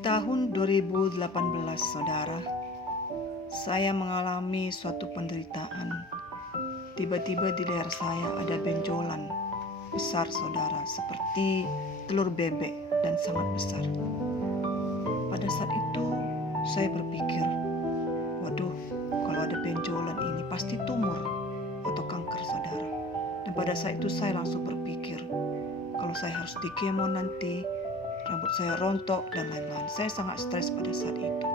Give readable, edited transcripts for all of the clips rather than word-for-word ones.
Tahun 2018, saudara, saya mengalami suatu penderitaan. Tiba-tiba di leher saya ada benjolan besar, saudara, seperti telur bebek dan sangat besar. Pada saat itu saya berpikir, waduh, kalau ada benjolan ini pasti tumor atau kanker, saudara. Dan pada saat itu saya langsung berpikir, kalau saya harus di kemo nanti, rambut saya rontok dan lain-lain. Saya sangat stres pada saat itu.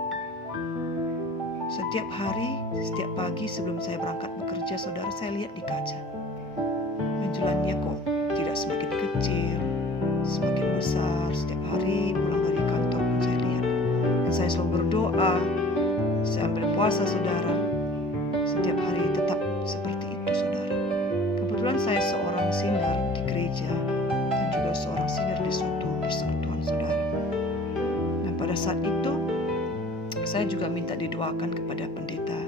Setiap hari, setiap pagi sebelum saya berangkat bekerja, saudara, saya lihat di kaca. Benjolannya kok tidak semakin kecil, semakin besar. Setiap hari pulang dari kantor pun saya lihat. Dan saya selalu berdoa, saya ambil puasa, saudara. Setiap hari tetap seperti itu, saudara. Kebetulan saya seorang senior di gereja dan juga seorang senior di suatu persekutuan, saudara. Dan pada saat itu saya juga minta didoakan kepada pendeta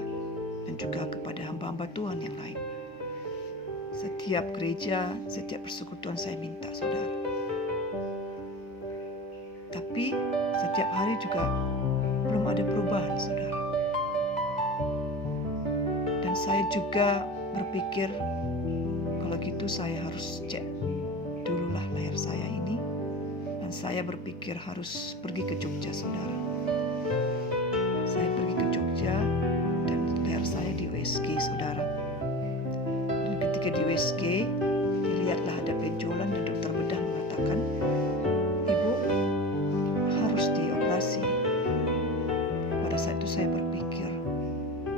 dan juga kepada hamba-hamba Tuhan yang lain. Setiap gereja, setiap persekutuan saya minta, saudara. Tapi setiap hari juga belum ada perubahan, saudara. Dan saya juga berpikir, kalau gitu saya harus cek dululah leher saya ini. Dan saya berpikir harus pergi ke Jogja, saudara. Saya pergi ke Jogja dan leher saya di USG, saudara. Dan ketika di USG, dilihatlah ada benjolan dan dokter bedah mengatakan, Ibu harus dioperasi. Pada saat itu saya berpikir,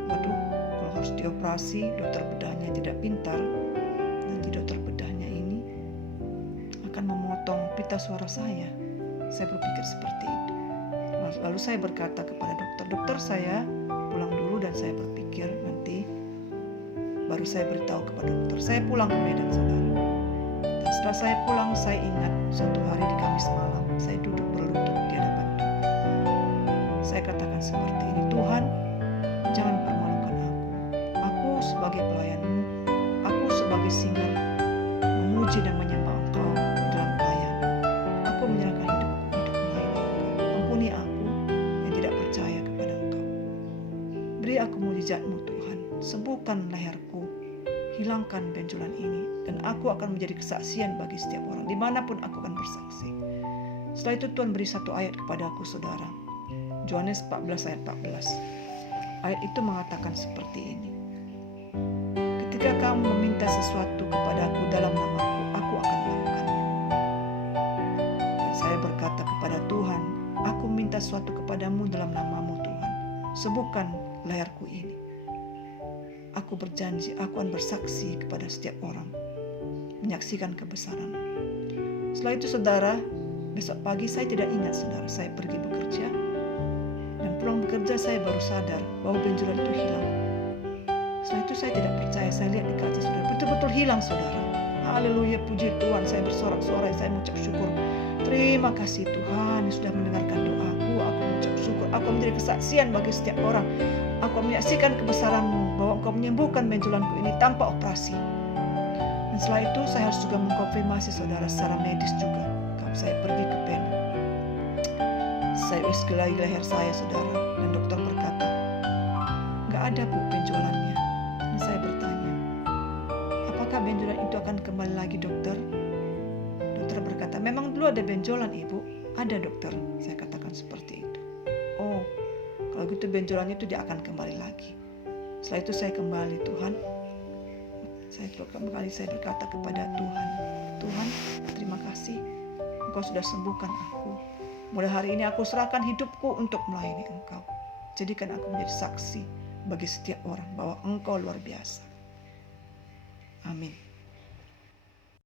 waduh, kalau harus dioperasi, dokter bedahnya tidak pintar, nanti dokter bedahnya ini akan memotong pita suara saya. Saya berpikir seperti itu. Lalu saya berkata kepada dokter, saya pulang dulu dan saya berpikir nanti baru saya beritahu kepada dokter. Saya pulang ke Medan, saudara. Dan setelah saya pulang, saya ingat suatu hari di Kamis malam, saya duduk berlutut di hadapan Tuhan. Saya katakan seperti ini, Tuhan, jangan permalukan aku. Aku sebagai pelayan-Mu, aku sebagai singal memuji dan menyembah Engkau dalam pelayanan. Aku menyerahkan hidupku untuk melayani Engkau. Ampuni aku yang tidak percaya kepada Engkau. Beri aku mujizat-Mu, Tuhan. Sembuhkan leherku, hilangkan benjolan ini, dan aku akan menjadi kesaksian bagi setiap orang. Dimanapun aku akan bersaksi. Setelah itu Tuhan beri satu ayat kepada aku, saudara. Yohanes 14 ayat 14. Ayat itu mengatakan seperti ini. Ketika kamu meminta sesuatu kepadaku dalam namaku, aku akan melakukannya. Dan saya berkata kepada Tuhan, aku minta sesuatu kepadamu dalam namamu, Tuhan. Sembuhkan leherku ini. Aku berjanji, aku akan bersaksi kepada setiap orang, menyaksikan kebesaran. Setelah itu, saudara, besok pagi saya tidak ingat, saudara, saya pergi bekerja. Dan pulang bekerja saya baru sadar bahwa benjolan itu hilang. Setelah itu saya tidak percaya, saya lihat di kaca, saudara, betul-betul hilang, saudara. Haleluya, puji Tuhan, saya bersorak-sorai, saya mengucap syukur. Terima kasih Tuhan yang sudah mendengarkan doaku. Aku mengucap syukur, aku menjadi kesaksian bagi setiap orang. Aku menyaksikan kebesaran-Mu bahwa Engkau menyembuhkan benjolanku ini tanpa operasi. Dan setelah itu saya harus juga mengkonfirmasi, saudara, secara medis juga. Kalau saya pergi ke PEN, saya USG lagi leher saya, saudara, dan dokter berkata, nggak ada, Bu, benjolannya. Dan saya bertanya, apakah benjolan itu akan kembali lagi, dokter? Dokter berkata, memang dulu ada benjolan, Ibu. Ada, dokter. Saya katakan seperti itu. Oh, kalau gitu benjolannya itu dia akan kembali lagi. Setelah itu saya kembali, Tuhan. Saya berkata kepada Tuhan, Tuhan, terima kasih. Engkau sudah sembuhkan aku. Mulai hari ini aku serahkan hidupku untuk melayani Engkau. Jadikan aku menjadi saksi bagi setiap orang bahwa Engkau luar biasa. Amin.